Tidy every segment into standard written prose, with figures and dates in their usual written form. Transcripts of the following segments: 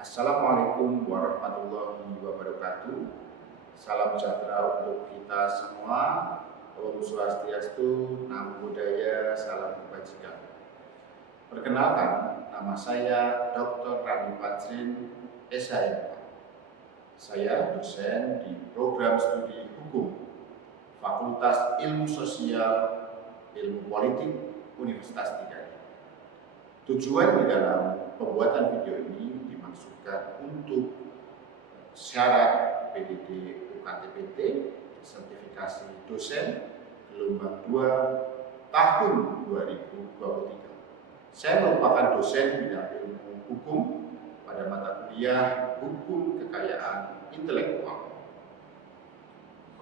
Assalamualaikum warahmatullahi wabarakatuh. Salam sejahtera untuk kita semua. Om Swastiastu, Namo Buddhaya, salam kebajikan. Perkenalkan, nama saya Dr. Rani Patrin, SHM. Saya dosen di program studi hukum Fakultas Ilmu Sosial, Ilmu Politik, Universitas Trijaya. Tujuan di dalam pembuatan video ini dimaksudkan untuk syarat PDD UKT-PT sertifikasi dosen gelombang 2 tahun 2023. Saya merupakan dosen bidang ilmu hukum pada mata kuliah Hukum Kekayaan Intelektual.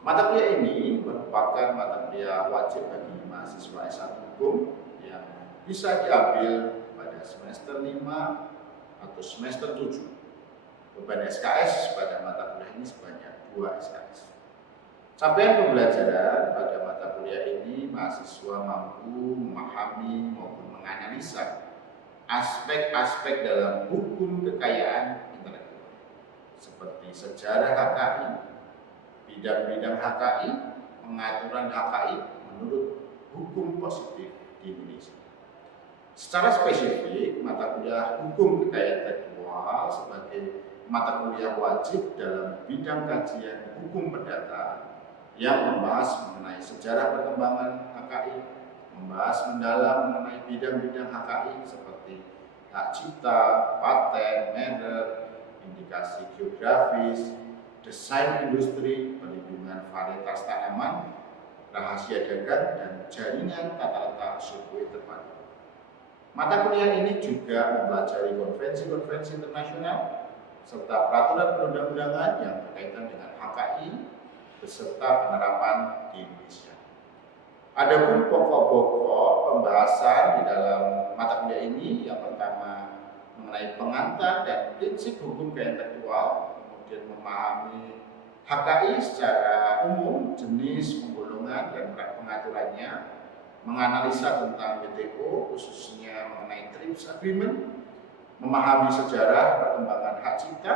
Mata kuliah ini merupakan mata kuliah wajib bagi mahasiswa S1 hukum yang bisa diambil pada semester 5 atau semester 7. Beban SKS pada mata kuliah ini sebanyak 2 SKS. Capaian pembelajaran pada mata kuliah ini, mahasiswa mampu memahami maupun menganalisa aspek-aspek dalam hukum kekayaan intelektual seperti sejarah HKI, bidang-bidang HKI, pengaturan HKI menurut hukum positif di Indonesia. Secara spesifik, mata kuliah hukum kekayaan intelektual sebagai mata kuliah wajib dalam bidang kajian hukum perdata yang membahas mengenai sejarah perkembangan HKI, membahas mendalam mengenai bidang-bidang HKI seperti hak cipta, paten, merek, indikasi geografis, desain industri, perlindungan varietas tanaman, rahasia dagang, dan jaringan tata letak sirkuit terpadu. Mata kuliah ini juga mempelajari konvensi-konvensi internasional serta peraturan perundang-undangan yang berkaitan dengan HKI beserta penerapan di Indonesia. Adapun pokok-pokok pembahasan di dalam mata kuliah ini, yang pertama mengenai pengantar dan prinsip hukum kekayaan intelektual, kemudian memahami HKI secara umum, jenis, penggolongan, dan pengaturannya, menganalisa tentang WTO, khususnya mengenai TRIPS Agreement, memahami sejarah perkembangan hak cipta,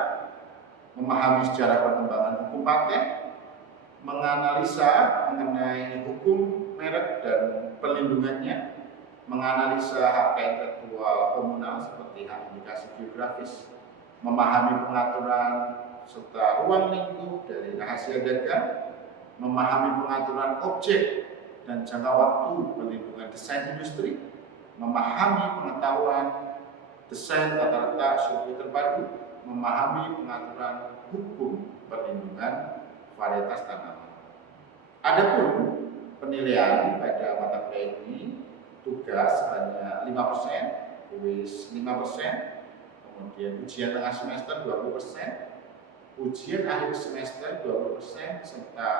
memahami sejarah perkembangan hukum paten, menganalisa mengenai hukum merek dan perlindungannya, menganalisa hak intelektual komunal seperti hak indikasi geografis, memahami pengaturan serta ruang lingkup dari rahasia dagang, memahami pengaturan objek dan jangka waktu perlindungan desain industri, memahami pengetahuan desain tata letak sirkuit terpadu, memahami pengaturan hukum perlindungan varietas tanaman. Adapun penilaian pada mata kuliah ini, tugas sebanyak 5%, kuis 5%, kemudian ujian tengah semester 20%, ujian akhir semester 20%, serta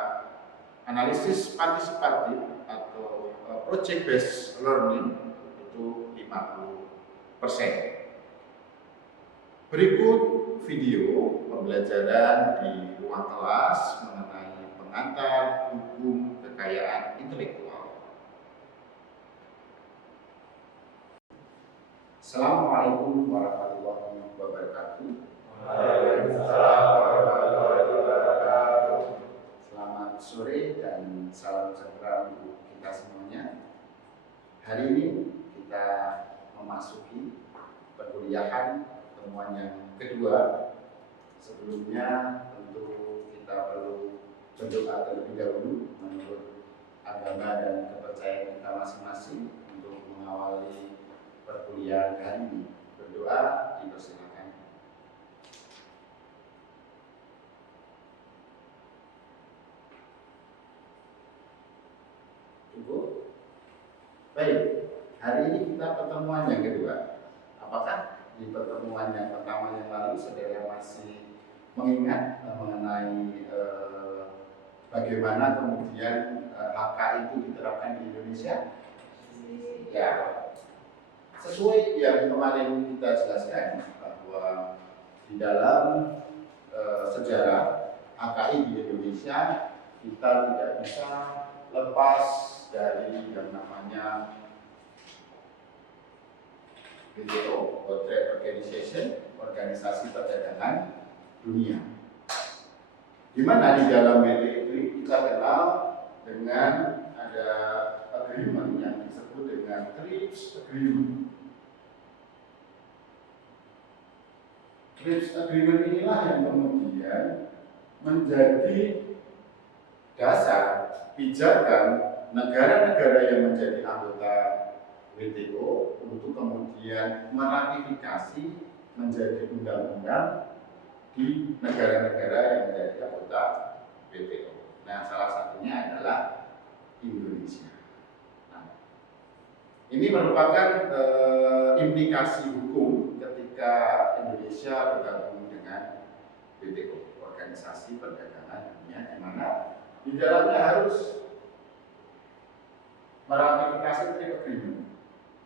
analisis partisipatif atau project based learning itu 50%. Berikut video pembelajaran di ruang kelas mengenai pengantar hukum kekayaan intelektual. Assalamualaikum warahmatullahi wabarakatuh. Waalaikumsalam warahmatullahi wabarakatuh. Selamat sore dan salam sejahtera untuk kita semuanya. Hari ini kita memasuki perkuliahan pertemuan yang kedua. Sebelumnya tentu kita perlu berdoa terlebih dahulu menurut agama dan kepercayaan kita masing-masing untuk mengawali perkuliahan hari ini. Berdoa, dipersilakan. Cukup? Baik, hari ini kita pertemuan yang kedua. Apakah di pertemuan yang pertama yang lalu saudara masih mengingat mengenai bagaimana kemudian HKI itu diterapkan di Indonesia? Ya, sesuai yang kemarin kita jelaskan bahwa di dalam sejarah HKI di Indonesia kita tidak bisa lepas dari yang namanya WTO, World Trade Organization, Organisasi Perdagangan Dunia. Di mana di dalam WTO kita kenal dengan ada agreement yang disebut dengan TRIPS Agreement. TRIPS Agreement inilah yang kemudian menjadi dasar pijakan negara-negara yang menjadi anggota WTO untuk kemudian meratifikasi menjadi undang-undang di negara-negara yang menjadi anggota WTO. Nah, salah satunya adalah Indonesia. Nah, ini merupakan implikasi hukum ketika Indonesia bergabung dengan WTO, Organisasi Perdagangan Dunia, di mana di dalamnya harus meratifikasi TRIPS Agreement.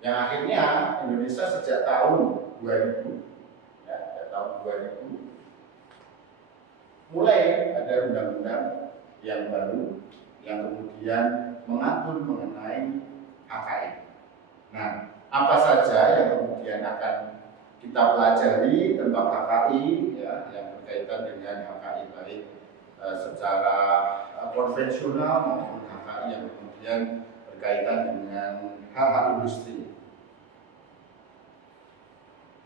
Yang akhirnya Indonesia sejak tahun 2000, ya, sejak tahun 2000 mulai ada undang-undang yang baru yang kemudian mengatur mengenai HKI. Nah, apa saja yang kemudian akan kita pelajari tentang HKI, ya, yang berkaitan dengan HKI baik secara konvensional maupun HKI yang kemudian berkaitan dengan hak-hak industri.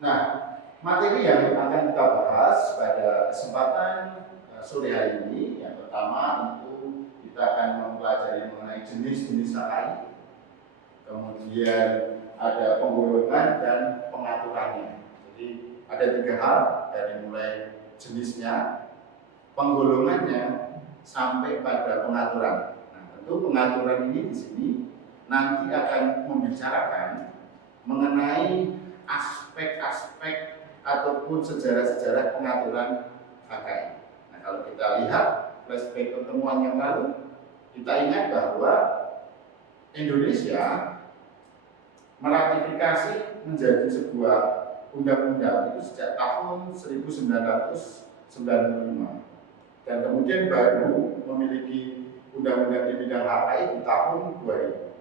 Nah, materi yang akan kita bahas pada kesempatan sore hari ini, yang pertama tentu kita akan mempelajari mengenai jenis-jenis HKI, kemudian ada penggolongan dan pengaturannya. Jadi ada 3 hal, dari mulai jenisnya, penggolongannya, sampai pada pengaturan. Nah, tentu pengaturan ini di sini nanti akan membicarakan mengenai aspek-aspek ataupun sejarah-sejarah pengaturan HKI. Nah, kalau kita lihat flashback pertemuan yang lalu, kita ingat bahwa Indonesia meratifikasi menjadi sebuah undang-undang itu sejak tahun 1995, dan kemudian baru memiliki undang-undang di bidang HKI di tahun 2000,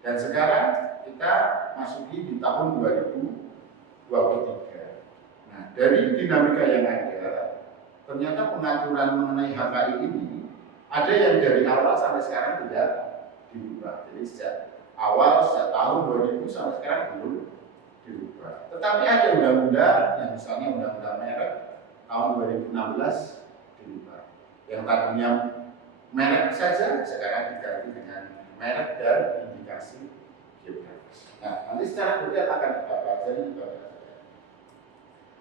dan sekarang kita masuki di tahun 2023. Nah, dari dinamika yang ada, ternyata pengaturan mengenai HKI ini ada yang dari awal sampai sekarang tidak diubah. Jadi sejak awal, sejak tahun 2000 sampai sekarang belum dirubah. Tetapi ada undang-undang yang misalnya undang-undang merek tahun 2016 dirubah. Yang tadinya merek saja sekarang diganti dengan merek dan indikasi geografis. Nah, nanti secara detail akan kita pelajari juga.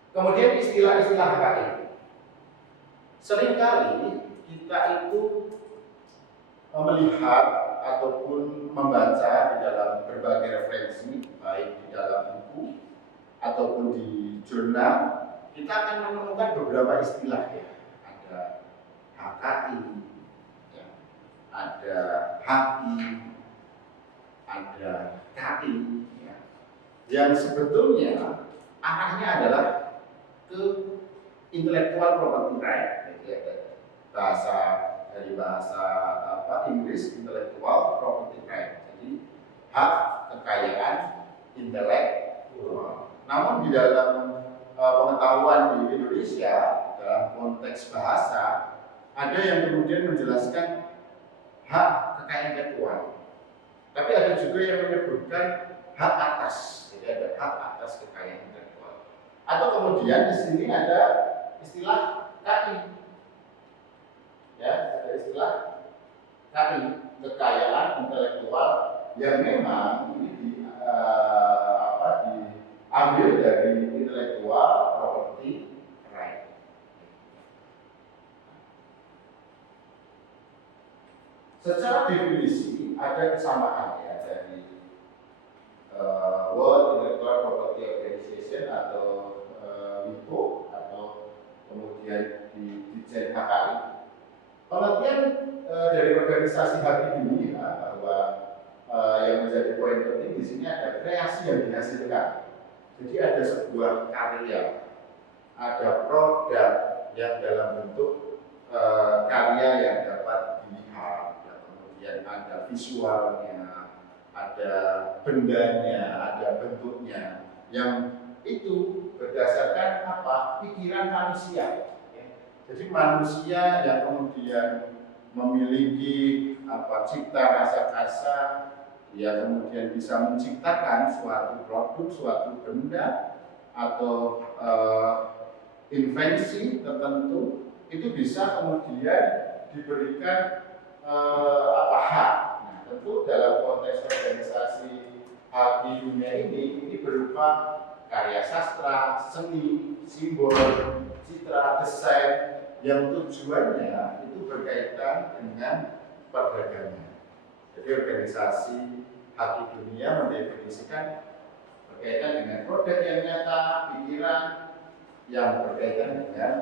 Kemudian istilah-istilah HKI. Seringkali kita itu melihat ataupun membaca di dalam berbagai referensi, baik di dalam buku ataupun di jurnal, kita akan menemukan beberapa istilah, ya. Ada HKI, ya. Ada HI, ada KI, ya. Yang sebetulnya arahnya adalah ke intellectual property right, bahasa dari bahasa Inggris, intellectual property right. Jadi hak kekayaan intelektual. Namun di dalam pengetahuan di Indonesia dalam konteks bahasa ada yang kemudian menjelaskan hak kekayaan intelektual. Tapi ada juga yang menyebutkan hak atas. Jadi ada hak atas kekayaan intelektual. Atau kemudian di sini ada istilah KI. Ya, ada istilah KI, kekayaan intelektual, yang memang ini diambil dari intellectual property right. Secara definisi ada kesamaan, ya, dari World Intellectual Property Organization atau WIPO, atau kemudian di Dirjen HKI. Pengertian dari organisasi HKI dunia bahwa yang menjadi poin penting di sini ada kreasi yang dihasilkan. Jadi ada sebuah karya, ada produk yang dalam bentuk karya yang dapat dilihat, dan kemudian ada visualnya, ada bendanya, ada bentuknya. yang itu berdasarkan apa? Pikiran manusia. Jadi manusia yang kemudian memiliki cipta rasa, dia kemudian bisa menciptakan suatu produk, suatu benda atau invensi tertentu, itu bisa kemudian diberikan hak. Nah, tentu dalam konteks organisasi hak di dunia ini berupa karya sastra, seni, simbol, citra, desain yang tujuannya itu berkaitan dengan perdagangan. Jadi organisasi hak di dunia mendefinisikan berkaitan dengan produk yang nyata, pikiran yang berkaitan dengan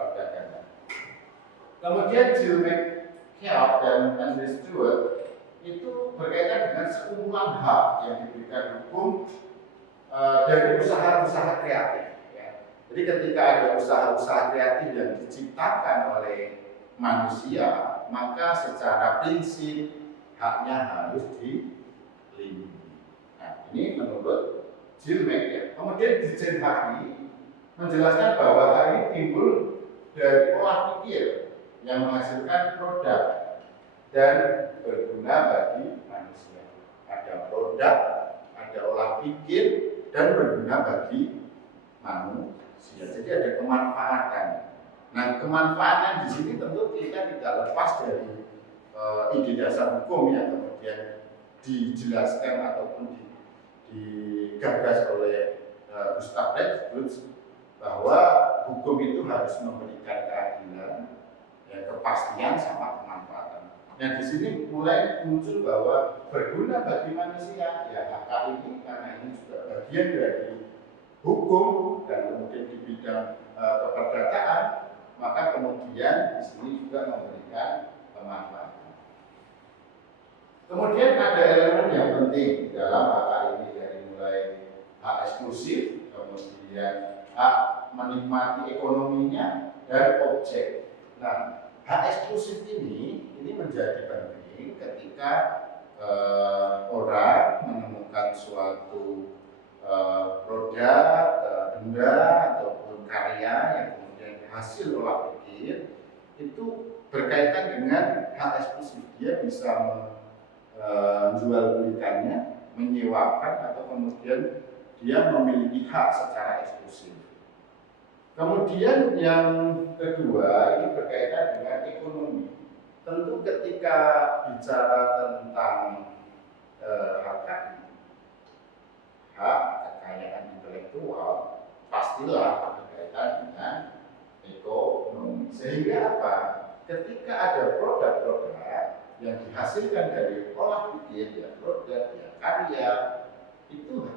perdagangan. Kemudian Jill McHale dan Andrew Stewart itu berkaitan dengan sekumpulan hak yang diberikan hukum dari usaha-usaha kreatif. Jadi ketika ada usaha-usaha kreatif yang diciptakan oleh manusia, maka secara prinsip haknya harus dilindungi. Nah, ini menurut Jill McHale. Kemudian Dirjen Haki menjelaskan bahwa hak ini timbul dari olah pikir yang menghasilkan produk dan berguna bagi manusia. Ada produk, ada olah pikir, dan berguna bagi manusia. Jadi ada kemanfaatan. Nah, kemanfaatan di sini tentu kita tidak lepas dari ide dasar hukum yang kemudian dijelaskan ataupun digagas oleh Gustav Rechtschluss, bahwa hukum itu harus memberikan keadilan, kepastian sama kemanfaatan. Nah, di sini mulai muncul bahwa berguna bagi manusia, ya hak ini karena ini juga bagian dari hukum dan kemudian di bidang keperdataan, maka kemudian di sini juga memberikan kemanfaatan. Kemudian ada elemen yang penting dalam hak ini, dari mulai hak eksklusif, kemudian hak menikmati ekonominya, dan objek. Nah, hak eksklusif ini menjadi penting ketika orang menemukan suatu produk, benda ataupun karya yang kemudian hasil olah pikir itu berkaitan dengan hak eksklusif. Dia bisa menjual belikannya, menyewakan, atau kemudian dia memiliki hak secara eksklusif. Kemudian yang kedua ini berkaitan dengan ekonomi. Tentu ketika bicara tentang hak kekayaan intelektual, pastilah berkaitan dengan ekonomi. Sehingga apa? Ketika ada produk-produk yang dihasilkan dari olah pikir, ya produk, ya karya, itu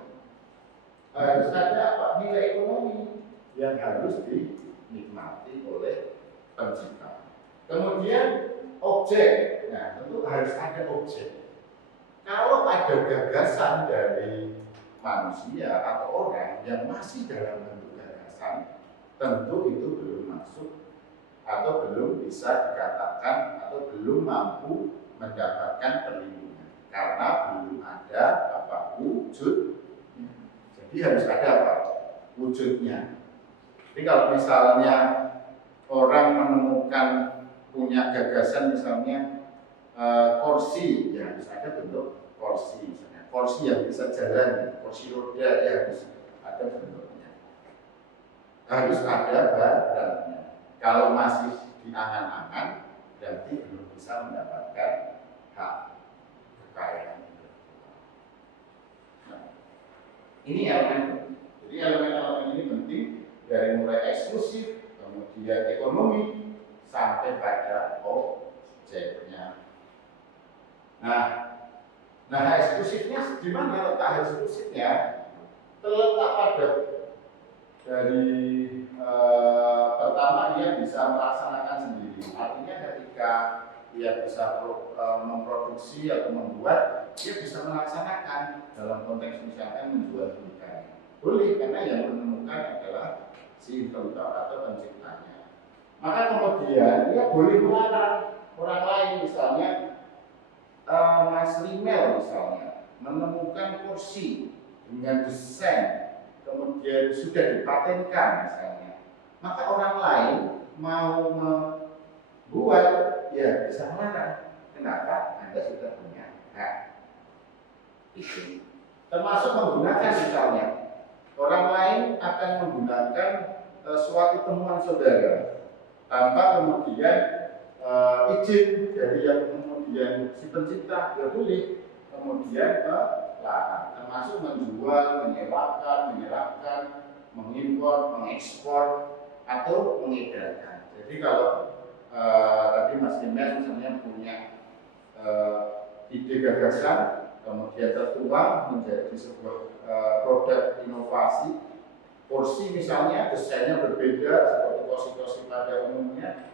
harus ada nilai ekonomi yang harus dinikmati oleh pencipta. Kemudian objek, nah tentu harus ada objek. Kalau ada gagasan dari manusia atau orang yang masih dalam bentuk gagasan, tentu itu belum masuk atau belum bisa dikatakan atau belum mampu mendapatkan perlindungan karena belum ada wujud. Jadi harus ada wujudnya. Jadi kalau misalnya orang menemukan punya gagasan misalnya kursi, ya harus ada bentuk kursi, misalnya kursi yang bisa jalan, kursi roda, ya harus ada bentuknya, harus ada barangnya. Kalau masih diangan-angan, berarti belum bisa mendapatkan hak kekayaan. Nah, ini elemen. Jadi elemen-elemen ini penting, dari mulai eksklusif, kemudian ekonomi, sampai pada objeknya. Nah eksklusifnya di mana letak eksklusifnya? Terletak pada dari pertama dia bisa melaksanakan sendiri. Artinya ketika dia bisa memproduksi atau membuat, dia bisa melaksanakan dalam konteks misalkan menjual belikan. Boleh, karena yang menemukan adalah si inventor atau penciptanya. Maka kemudian dia boleh melarang orang lain, misalnya Mas Rimel misalnya menemukan kursi dengan desain kemudian sudah dipatenkan misalnya, maka orang lain mau membuat ya bisa melarang. Kenapa? Anda sudah punya hak. Itu termasuk menggunakan misalnya orang lain akan menggunakan suatu temuan saudara tanpa kemudian izin dari yang kemudian si pencipta, ya boleh kemudian melarang, termasuk menjual, menyewakan, menyerahkan, mengimpor, mengekspor atau mengedarkan. Jadi kalau tadi Mas Kimen misalnya punya ide gagasan, kemudian tertuang menjadi sebuah produk inovasi, porsi misalnya desainnya berbeda seperti kursi-kursi pada umumnya,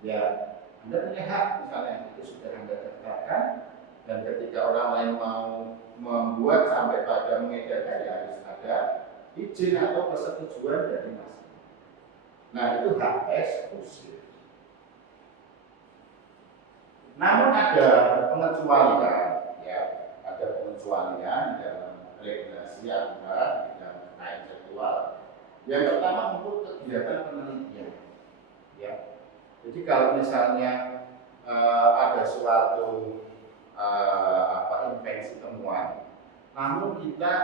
ya Anda punya hak misalnya itu sudah Anda daftarkan, dan ketika orang lain mau membuat sampai pada mengedarkan ya harus ada izin atau persetujuan dari Mas. Nah itu hak eksklusif. Namun ada pengecualian, ya ada pengecualian dalam regulasi aturan dalam kekayaan intelektual. Yang pertama untuk kegiatan penelitian, ya. Jadi kalau misalnya ada suatu invensi temuan, namun kita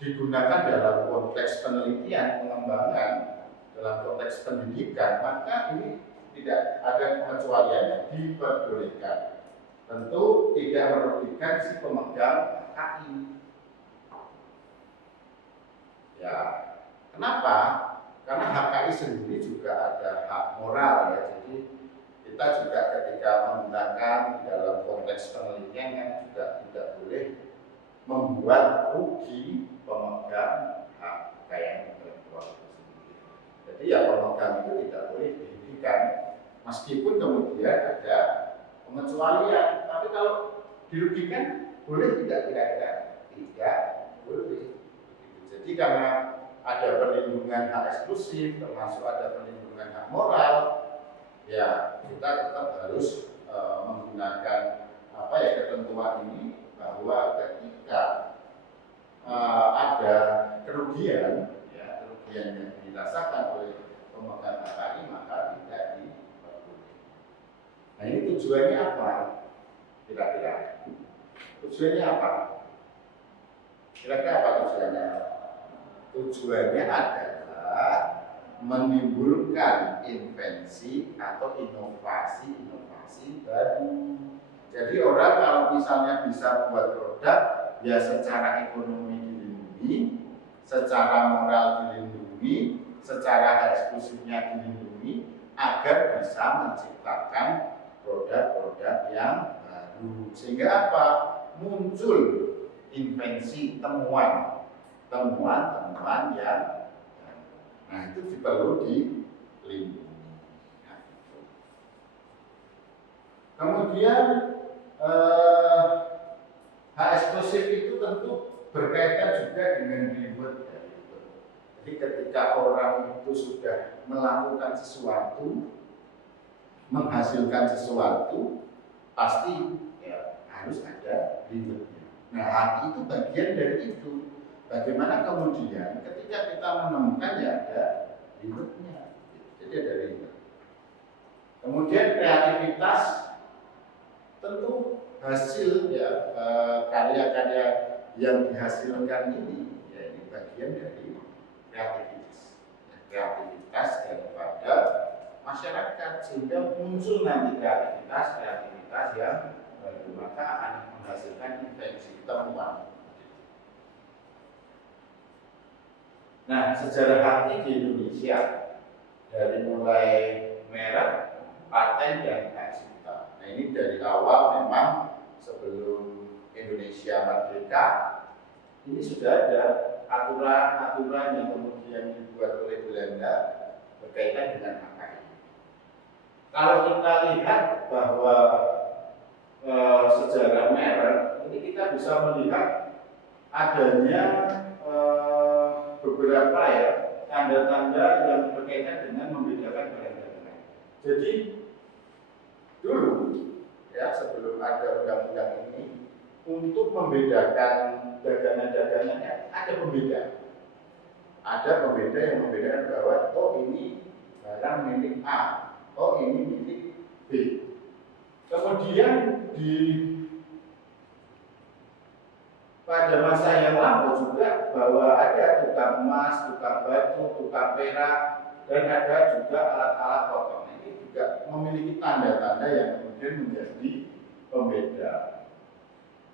digunakan dalam konteks penelitian, pengembangan, dalam konteks pendidikan, maka ini tidak ada pengecualian, diperbolehkan. Tentu tidak merugikan si pemegang HKI. Ya, kenapa? Karena HKI sendiri juga ada hak moral ya. Jadi kita juga ketika menggunakan di dalam konteks penelitian yang juga tidak boleh membuat rugi pemegang hak kekayaan intelektual itu sendiri. Jadi ya pemegang itu tidak boleh dirugikan, meskipun kemudian ada pengecualian. Tapi kalau dirugikan boleh tidak kira-kira? Tidak boleh. Jadi karena ada perlindungan hak eksklusif, termasuk ada perlindungan hak moral, ya kita tetap harus menggunakan ketentuan ini, bahwa ketika ada kerugian, ya kerugian yang dirasakan oleh pemegang HKI maka tidak diperbolehkan. Nah ini tujuannya apa? Kira-kira tujuannya apa? Kira-kira apa tujuannya? Tujuannya adalah menimbulkan invensi atau inovasi baru. Jadi orang kalau misalnya bisa buat produk, ya secara ekonomi dilindungi, secara moral dilindungi, secara eksklusifnya dilindungi, agar bisa menciptakan produk-produk yang baru. Sehingga apa? Muncul invensi, temuan yang itu perlu dilindungi. Nah, kemudian hak eksklusif itu tentu berkaitan juga dengan reward. Jadi ketika orang itu sudah melakukan sesuatu, menghasilkan sesuatu, pasti ya, harus ada rewardnya. Nah, hak itu bagian dari itu. Bagaimana kemudian ketika kita menemukan ya ada rewardnya, jadi ada reward. Kemudian kreativitas, tentu hasil ya karya-karya yang dihasilkan ini, ya ini bagian dari kreativitas daripada masyarakat, sehingga muncul nanti kreativitas yang baru, maka akan menghasilkan invensi temuan. Nah, sejarah HAKI di Indonesia dari mulai merek, paten, dan hak cipta. Nah, ini dari awal memang sebelum Indonesia merdeka, ini sudah ada aturan-aturan yang kemudian dibuat oleh Belanda berkaitan dengan HAKI. Kalau kita lihat bahwa sejarah merek, ini kita bisa melihat adanya beberapa ya tanda-tanda yang berkaitan dengan membedakan barang dan lain. Jadi dulu ya sebelum ada undang-undang ini, untuk membedakan dagangan-dagangannya ada pembeda. Ada pembeda yang membedakan bahwa oh ini barang milik A, oh ini milik B. Kemudian pada masa yang lalu juga bahwa ada tukang emas, tukang batu, tukang perak, dan ada juga alat-alat potong. Ini juga memiliki tanda-tanda yang kemudian menjadi pembeda.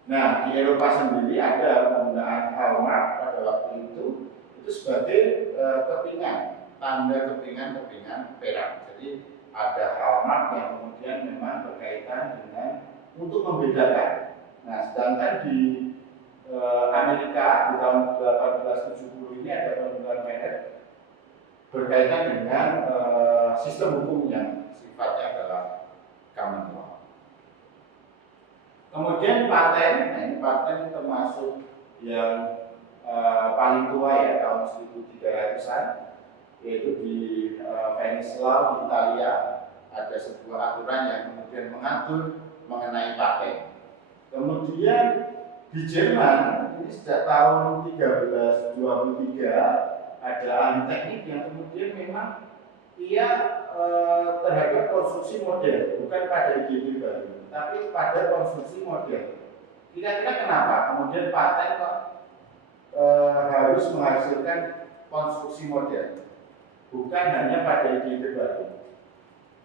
Nah, di Eropa sendiri ada penggunaan hallmark pada waktu itu sebagai kepingan, tanda kepingan perak. Jadi ada hallmark yang kemudian memang berkaitan dengan untuk membedakan. Nah, sedangkan di Amerika di tahun 1870 ini ada penggunaan merek berkaitan dengan sistem hukum yang sifatnya adalah common law. Kemudian paten, nah ini paten termasuk yang paling tua ya, tahun 1300-an, yaitu di Venice Law di Italia ada sebuah aturan yang kemudian mengatur mengenai paten. Kemudian di Jerman ini sejak tahun 1323 ada ahli teknik yang kemudian memang ia terhadap konstruksi model, bukan pada ide baru, tapi pada konstruksi model. Kira-kira kenapa kemudian paten kok harus menghasilkan konstruksi model, bukan hanya pada ide baru?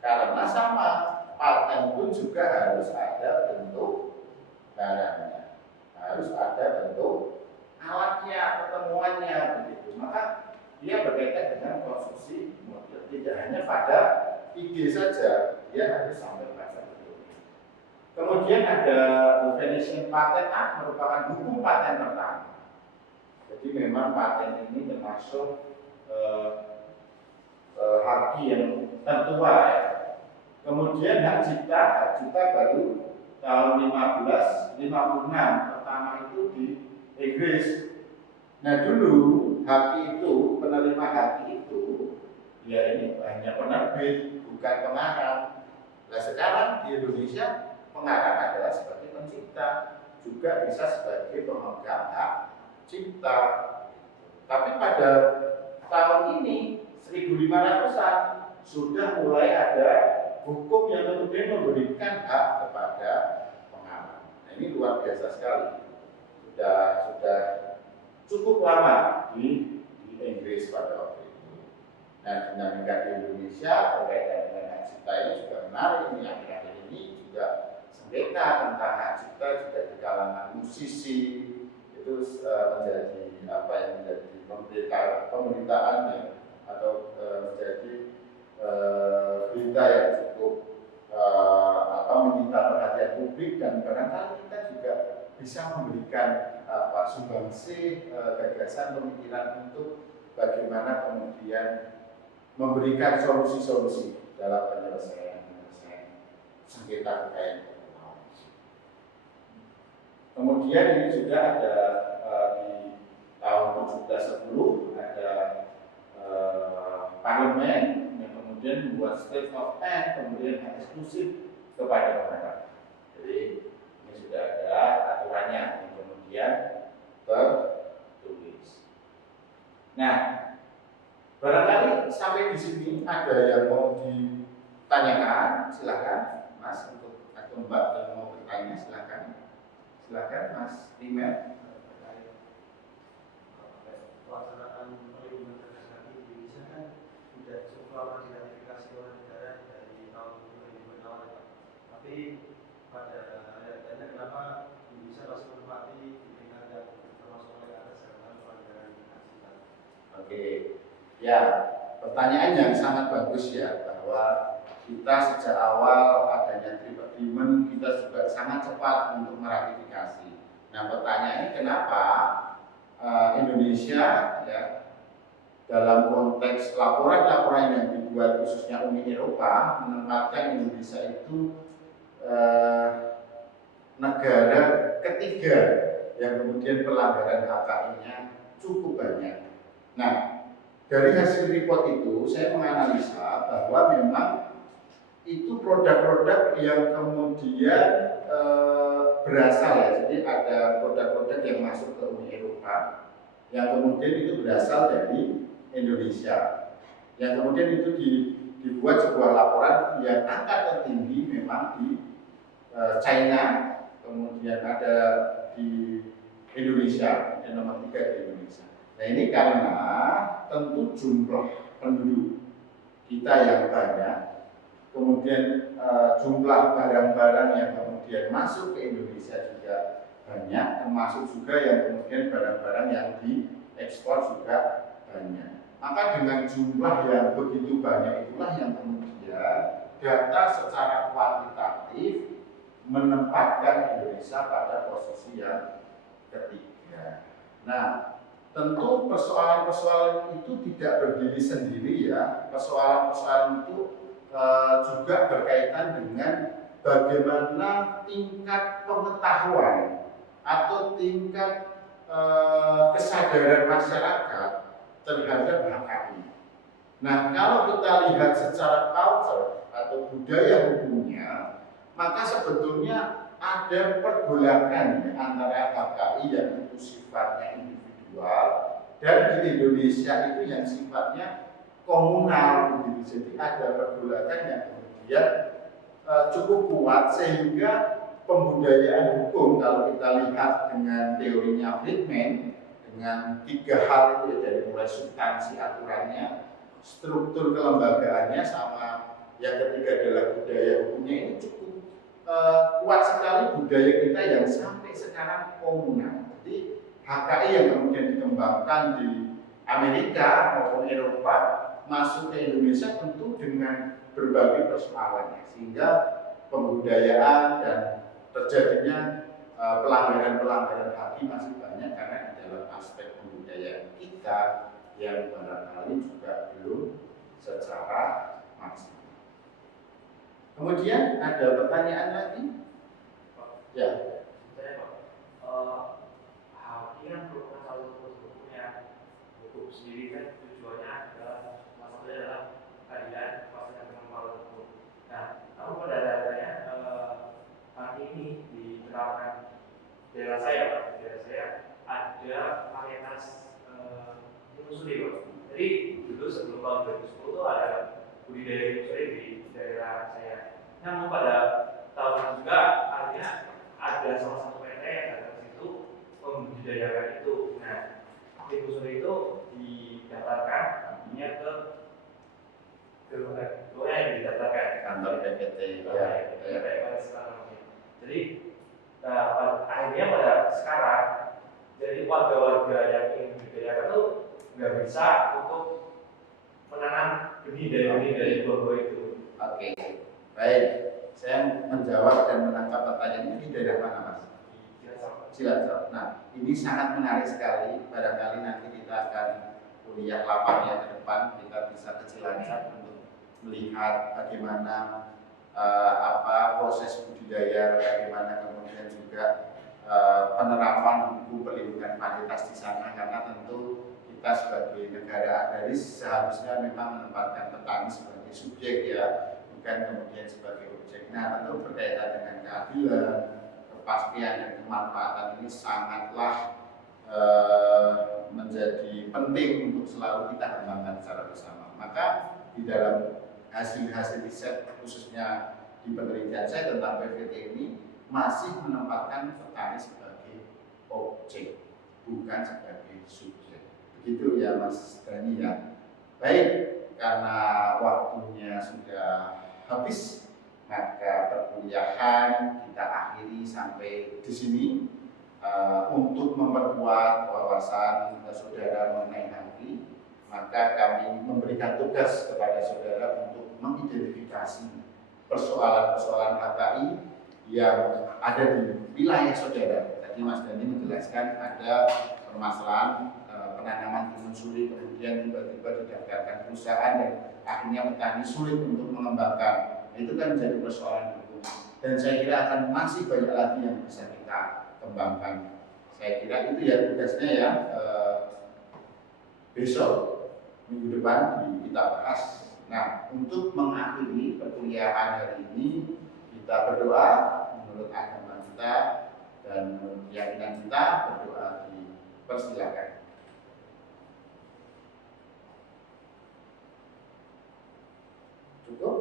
Karena sama, paten pun juga harus ada bentuk barangnya, harus ada bentuk alatnya, ketemuannya begitu. Maka dia berkaitan dengan konstruksi model, tidak hanya pada ide saja, dia harus sampai pada bentuk. Kemudian ada Venetian Patent Act, merupakan hukum paten pertama. Jadi memang paten ini termasuk hak yang tertua ya. Kemudian hak cipta baru tahun 1556, pertama itu di Inggris. Nah dulu haki itu, penerima haki itu, ya ini hanya penerbit, bukan pengarang. Nah sekarang di Indonesia pengarang adalah sebagai pencipta, juga bisa sebagai pemegang hak cipta. Tapi pada tahun ini 1500-an sudah mulai ada hukum yang kemudian memberikan hak kepada pengarang. Nah ini luar biasa sekali. Sudah cukup lama di Inggris pada waktu itu. Nah, dinamika di Indonesia berkaitan dengan hak cipta ini juga menarik. Ini akhir-akhir ini juga sengketa tentang hak cipta juga di kalangan musisi itu menjadi apa yang menjadi pemberitaan ya, atau menjadi berita yang cukup menyita perhatian publik, dan barangkali kita juga bisa memberikan sumbangsi gagasan pemikiran untuk bagaimana kemudian memberikan solusi-solusi dalam penyelesaian sengketa terkait. Kemudian ini juga ada di tahun 1710 ada parlemen yang kemudian membuat state of end, kemudian hak eksklusif kepada pemerintah. Jadi ini sudah ada aturannya yang kemudian tertulis. Nah, barangkali sampai di sini ada yang mau ditanyakan, silakan Mas atau Mbak yang mau bertanya, silakan Mas Limer. Pelaksanaan perlindungan data pribadi di Indonesia kan sudah cukup lama diratifikasi oleh negara dari tahun 2006 ya, tapi pada akhirnya kenapa Indonesia masih menempati di tingkat yang termasuk oleh atas karena pelanggaran hak cipta? Oke, ya pertanyaan yang sangat bagus ya, bahwa kita sejak awal adanya trade agreement kita juga sangat cepat untuk meratifikasi. Nah pertanyaannya kenapa Indonesia ya dalam konteks laporan-laporan yang dibuat khususnya Uni Eropa menempatkan Indonesia itu negara ketiga yang kemudian pelanggaran HKI-nya cukup banyak. Nah, dari hasil report itu saya menganalisa bahwa memang itu produk-produk yang kemudian berasal ya, jadi ada produk-produk yang masuk ke Uni Eropa yang kemudian itu berasal dari Indonesia, yang kemudian itu dibuat sebuah laporan yang angka tertinggi memang di China, kemudian ada di Indonesia, dan nomor 3 di Indonesia. Nah ini karena tentu jumlah penduduk kita yang banyak, kemudian jumlah barang-barang yang kemudian masuk ke Indonesia juga banyak, termasuk juga yang kemudian barang-barang yang diekspor juga banyak. Maka dengan jumlah yang begitu banyak itulah yang kemudian data secara kuantitatif menempatkan Indonesia pada posisi yang ketiga. Nah, tentu persoalan-persoalan itu tidak berdiri sendiri ya. Persoalan-persoalan itu juga berkaitan dengan bagaimana tingkat pengetahuan atau tingkat kesadaran masyarakat terhadap HKI. Nah, kalau kita lihat secara culture atau budaya hukumnya, maka sebetulnya ada pergolakan antara HKI yang itu sifatnya individual dan di Indonesia itu yang sifatnya komunal begitu. Jadi ada pergolakan yang kemudian cukup kuat sehingga pembudayaan hukum kalau kita lihat dengan teorinya Friedman dengan 3 hal itu ya, dari mulai substansi aturannya, struktur kelembagaannya, sama yang ketiga adalah budaya hukumnya, ini cukup kuat sekali budaya kita yang sampai sekarang komunal. Jadi HKI yang kemudian dikembangkan di Amerika maupun Eropa masuk ke Indonesia tentu dengan berbagai persoalannya, sehingga pembudayaan dan terjadinya pelanggaran-pelanggaran HAKI masih banyak karena di dalam aspek pembudayaan kita yang barangkali juga belum secara maksimal. Kemudian ada pertanyaan lagi? Ya. Saya Pak, HAKI kan merupakan salah satu hukum yang hukum sendiri kan tujuannya adalah salah satunya adalah keadilan, kepastian dan keamanan hukum. Nah, namun pada dasarnya HAKI ini diterapkan daerah saya, Pak. Daerah saya ada varietas timusuri, Pak. Jadi dulu sebelum tahun 2010 itu ada budidaya timusuri di daerah saya. Namun pada tahun juga artinya ada salah satu PT yang datang ke situ membudidayakan itu. Nah, timusuri itu didaftarkan artinya ke yang didaftarkan Kantor PPT Jadi akhirnya pada sekarang jadi warga-warga yang ingin budidaya itu nggak bisa untuk menanam benih dari buah-buah itu. Oke, baik. Saya menjawab dan menangkap pertanyaan ini di daerah mana, Mas? Cilacap. Nah, ini sangat menarik sekali. Barangkali nanti kita akan kuliah lapangnya ke depan, kita bisa ke Cilacap untuk melihat bagaimana proses budidaya, bagaimana kemudian juga penerapan hukum perlindungan varietas di sana, karena tentu kita sebagai negara agraris seharusnya memang menempatkan petani sebagai subjek ya, bukan kemudian sebagai objek. Nah, tentu berkaitan dengan keadilan, kepastian dan kemanfaatan ini sangatlah menjadi penting untuk selalu kita kembangkan secara bersama. Maka di dalam hasil-hasil riset khususnya di penelitian saya tentang PVT ini masih menempatkan petani sebagai objek, bukan sebagai subjek. Begitu ya Mas Dani ya. Baik, karena waktunya sudah habis, maka perkuliahan kita akhiri sampai di sini. Untuk memperkuat wawasan saudara mengenai HAKI, maka kami memberikan tugas kepada saudara untuk mengidentifikasi persoalan-persoalan HKI yang ada di wilayah saudara. Tadi Mas Dani menjelaskan ada permasalahan penanaman timun suri, kemudian tiba-tiba didaftarkan perusahaan dan akhirnya petani sulit untuk mengembangkan. Itu kan menjadi persoalan hukum. Dan saya kira akan masih banyak lagi yang bisa kita kembangkan. Saya kira itu ya tugasnya ya. Besok minggu depan kita bahas. Nah, untuk mengakhiri perkuliahan hari ini, kita berdoa menurut agama kita, Dan menurut keyakinan kita, berdoa dipersilakan. Cukup?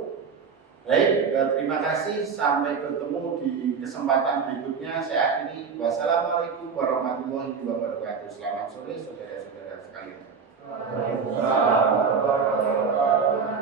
Baik, terima kasih. Sampai bertemu di kesempatan berikutnya. Saya akhiri. Wassalamualaikum warahmatullahi wabarakatuh. Selamat sore saudara-saudara sekalian. Waalaikumsalam warahmatullahi wabarakatuh.